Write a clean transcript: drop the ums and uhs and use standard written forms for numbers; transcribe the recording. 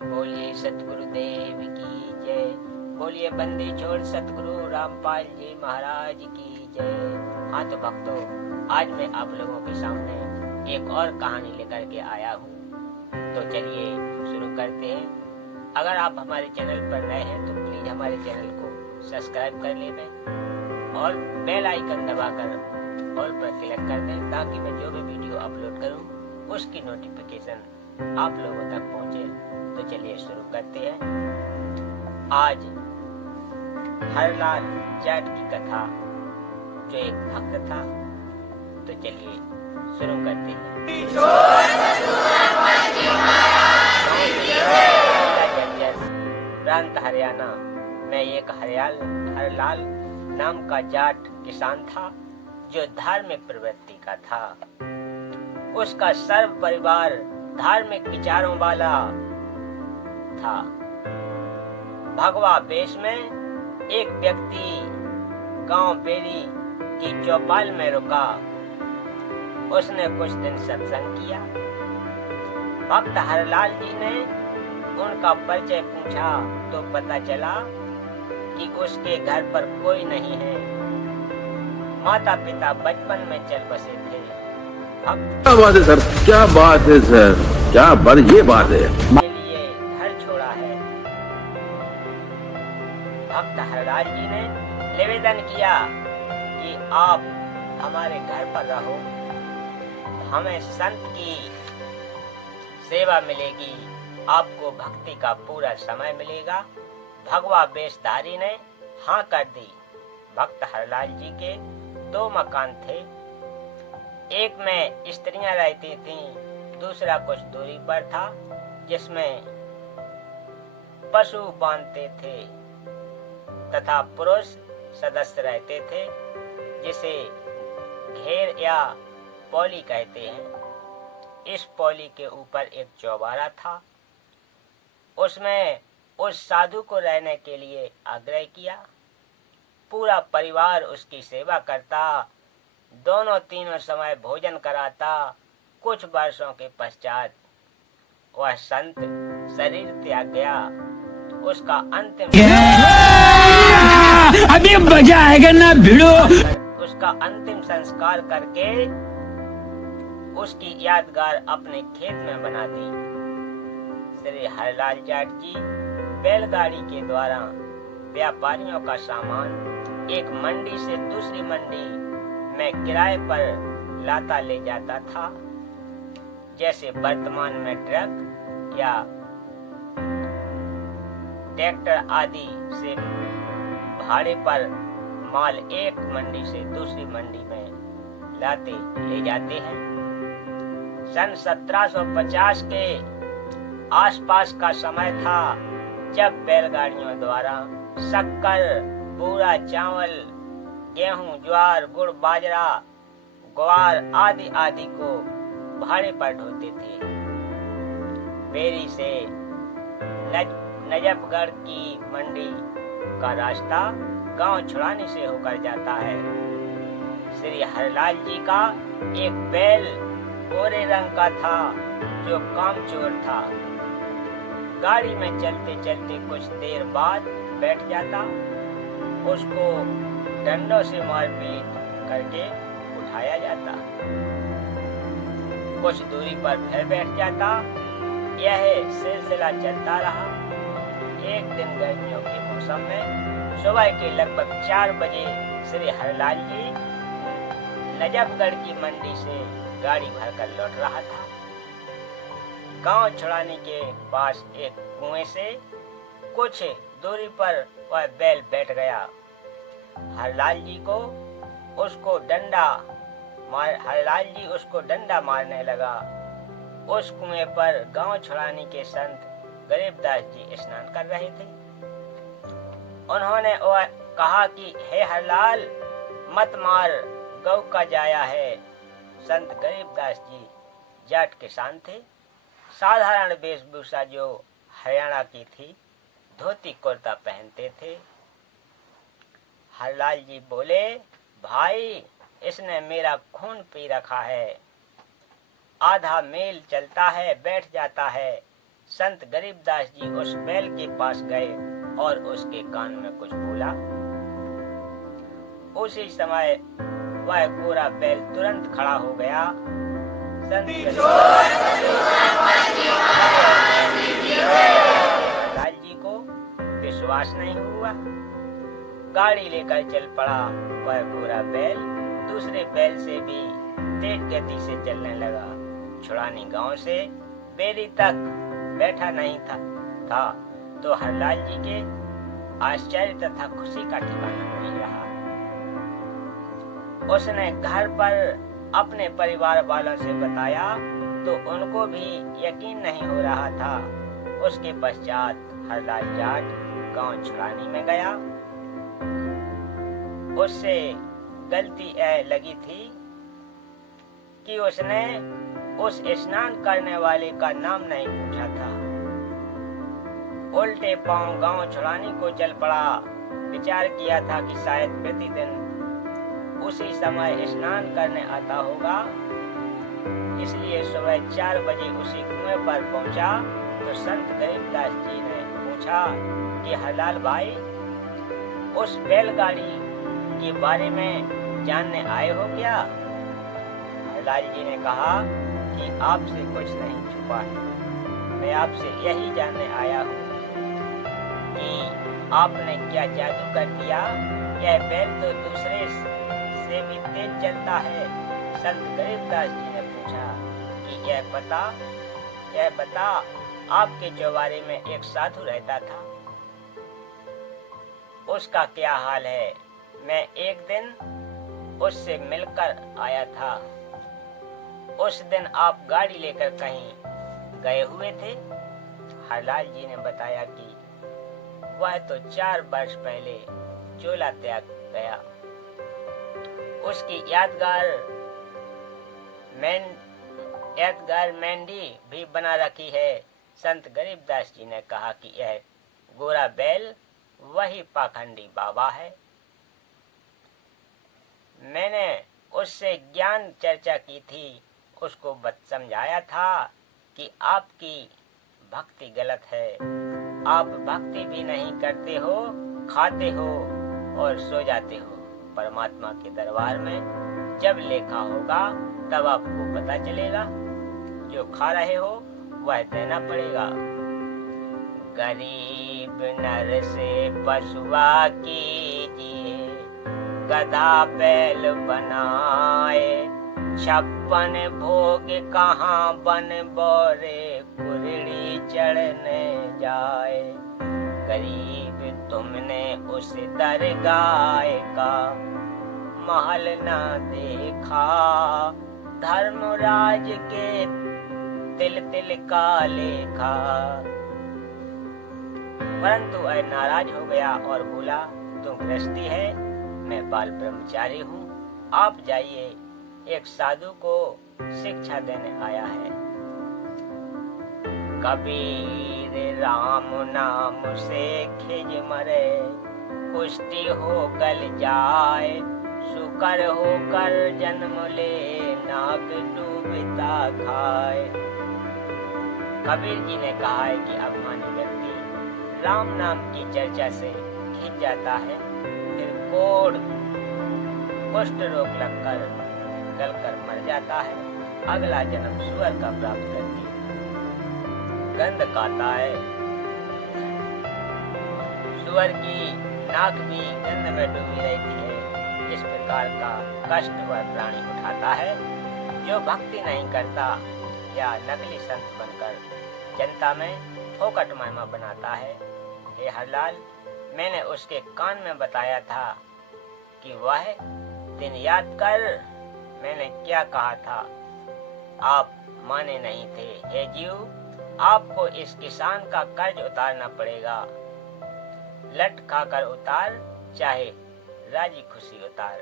बोलिए सतगुरुदेव की जय। बोलिए बंदी छोड़ सतगुरु रामपाल जी महाराज की जय। हाँ तो भक्तों, आज मैं आप लोगों के सामने एक और कहानी लेकर के आया हूँ। तो चलिए शुरू करते हैं। अगर आप हमारे चैनल पर नए हैं तो प्लीज हमारे चैनल को सब्सक्राइब कर लें और बेल आइकन दबाकर ऑल पर क्लिक कर दें, ताकि मैं जो भी वीडियो अपलोड करूँ उसकी नोटिफिकेशन आप लोगों तक पहुँचे। तो चलिए शुरू करते हैं। आज हरलाल जाट की कथा, जो एक भक्त था। तो चलिए शुरू करते हैं। प्रांत हरियाणा में एक हरलाल नाम का जाट किसान था, जो धार्मिक प्रवृत्ति का था। उसका सर्व परिवार धार्मिक विचारों वाला था। भगवा वेश में एक व्यक्ति गांव बेरी की चौपाल में रुका। उसने कुछ दिन सत्संग किया। भक्त हरलाल जी ने उनका परिचय पूछा तो पता चला कि उसके घर पर कोई नहीं है। माता पिता बचपन में चल बसे थे। क्या बात है सर, क्या बात है सर, क्या बात, ये बात है। के लिए घर छोड़ा है। भक्त हरलाल जी ने निवेदन किया कि आप हमारे घर पर रहो, हमें संत की सेवा मिलेगी, आपको भक्ति का पूरा समय मिलेगा। भगवा वेशधारी ने हाँ कर दी। भक्त हरलाल जी के 2 मकान थे। एक में स्त्रियां रहती थीं, दूसरा कुछ दूरी पर था, जिसमें पशु बांधते थे तथा पुरुष सदस्य रहते थे, जिसे घेर या पौली कहते हैं। इस पौली के ऊपर एक चौबारा था। उसमें उस साधु को रहने के लिए आग्रह किया। पूरा परिवार उसकी सेवा करता, दोनों तीनों समय भोजन कराता। कुछ वर्षों के पश्चात वह संत शरीर त्याग गया। तो उसका अंतिम अभी मजा आएगा ना भिड़ो। उसका अंतिम संस्कार करके उसकी यादगार अपने खेत में बना दी। श्री हरलाल जाट जी बैलगाड़ी के द्वारा व्यापारियों का सामान एक मंडी से दूसरी मंडी में किराए पर लाता ले जाता था। जैसे वर्तमान में ट्रक या ट्रैक्टर आदि से भाड़े पर माल एक मंडी से दूसरी मंडी में लाते ले जाते हैं। सन 1750 के आसपास का समय था, जब बैलगाड़ियों द्वारा शक्कर, बूरा, चावल, गेहूं, ज्वार, गुड़, बाजरा, ग्वार आदि आदि को भाड़े पर ढोते थे। बेरी से नजफगढ़ की मंडी का रास्ता गांव छुड़ाने से होकर जाता है। श्री हरलाल जी का एक बैल गोरे रंग का था, जो कामचोर था। गाड़ी में चलते चलते कुछ देर बाद बैठ जाता। उसको डंडों से मारपीट करके उठाया जाता। कुछ दूरी पर फिर बैठ जाता। यह सिलसिला चलता रहा। एक दिन गर्मियों के मौसम में सुबह के लगभग 4 बजे श्री हरलाल जी नजफगढ़ की मंडी से गाड़ी भरकर लौट रहा था। गांव छुड़ाने के पास एक कुएं से कुछ दूरी पर वह बैल बैठ गया। हरलाल जी उसको डंडा मारने लगा। उस कुएं पर गांव छुड़ाने के संत गरीबदास जी स्नान कर रहे थे। उन्होंने कहा कि हे हरलाल, मत मार, गौ का जाया है। संत गरीबदास जी जाट किसान थे। साधारण वेशभूषा जो हरियाणा की थी, धोती कुर्ता पहनते थे। हरलाल जी बोले, भाई, इसने मेरा खून पी रखा है। आधा मील चलता है, बैठ जाता है, संत गरीबदास जी उस बैल के पास गए और उसके कान में कुछ बोला। उसी समय वह गोरा बैल तुरंत खड़ा हो गया। संत लाल जी को विश्वास नहीं हुआ, गाड़ी लेकर चल पड़ा। वह गोरा बैल दूसरे बैल से भी तेज गति से चलने लगा। छुड़ानी गांव से बेरी तक बैठा नहीं था तो हरलाल जी के आश्चर्य तथा खुशी का ठिकाना नहीं रहा। उसने घर पर अपने परिवार वालों से बताया तो उनको भी यकीन नहीं हो रहा था। उसके पश्चात हरलाल जाट गांव छुड़ानी में गया। उससे गलती लगी थी कि उसने उस स्नान करने वाले का नाम नहीं पूछा था। उल्टे पांव गांव छुड़ानी को चल पड़ा। विचार किया था कि शायद प्रतिदिन उसी समय स्नान करने आता होगा, इसलिए सुबह 4 बजे उसी कुएं पर पहुंचा तो संत गरीबदास जी ने पूछा कि हरलाल भाई, उस बैलगाड़ी के बारे में जानने आए हो क्या? हरलाल जी ने कहा कि आपसे कुछ नहीं छुपा है, मैं आपसे यही जानने आया हूँ कि आपने क्या जादू कर दिया। यह बैल तो दूसरे से भी तेज चलता है। संत गरीबदास जी ने पूछा कि यह बता आपके चौबारे में एक साधु रहता था, उसका क्या हाल है? मैं एक दिन उससे मिलकर आया था। उस दिन आप गाड़ी लेकर कहीं गए हुए थे। हरलाल जी ने बताया कि वह तो 4 वर्ष पहले चोला त्याग गया। उसकी यादगार मेंढी भी बना रखी है। संत गरीबदास जी ने कहा कि यह गोरा बैल वही पाखंडी बाबा है। मैंने उससे ज्ञान चर्चा की थी, उसको समझाया था कि आपकी भक्ति गलत है। आप भक्ति भी नहीं करते हो, खाते हो और सो जाते हो। परमात्मा के दरबार में जब लेखा होगा तब आपको पता चलेगा। जो खा रहे हो वह देना पड़ेगा। गरीब नर से पशुआ कीजिए, गधा बैल बनाए। 56 भोग कहाँ बन बोरे, कुरड़ी चढ़ने जाए। गरीब तुमने उस दरगाह का महल ना देखा, धर्मराज के तिल तिल का लेखा। परंतु वह नाराज हो गया और बोला, तुम गृहस्थी है, मैं बाल ब्रह्मचारी हूँ। आप जाइए, एक साधु को शिक्षा देने आया है। कबीर राम नाम से खिज मरे, कुश्ती हो गल जाए। शुकर होकर जन्म ले, नाक डूबता खाए। कबीर जी ने कहा है कि अभिमानी व्यक्ति राम नाम की चर्चा से खिंच जाता है, फिर कोढ़ कुष्ठ रोग लगकर गलकर मर जाता है। अगला जन्म सुअर का प्राप्त करती है, गंध खाता है। सुअर की नाक भी गंध में डूबी रहती है। इस प्रकार का कष्ट वह प्राणी उठाता है जो भक्ति नहीं करता या नकली संत बनकर जनता में फोकट महिमा बनाता है। हे हरलाल, मैंने उसके कान में बताया था कि वह दिन याद कर, मैंने क्या कहा था। आप माने नहीं थे। हे जीव, आपको इस किसान का कर्ज उतारना पड़ेगा। लट खाकर उतार, चाहे राजी खुशी उतार।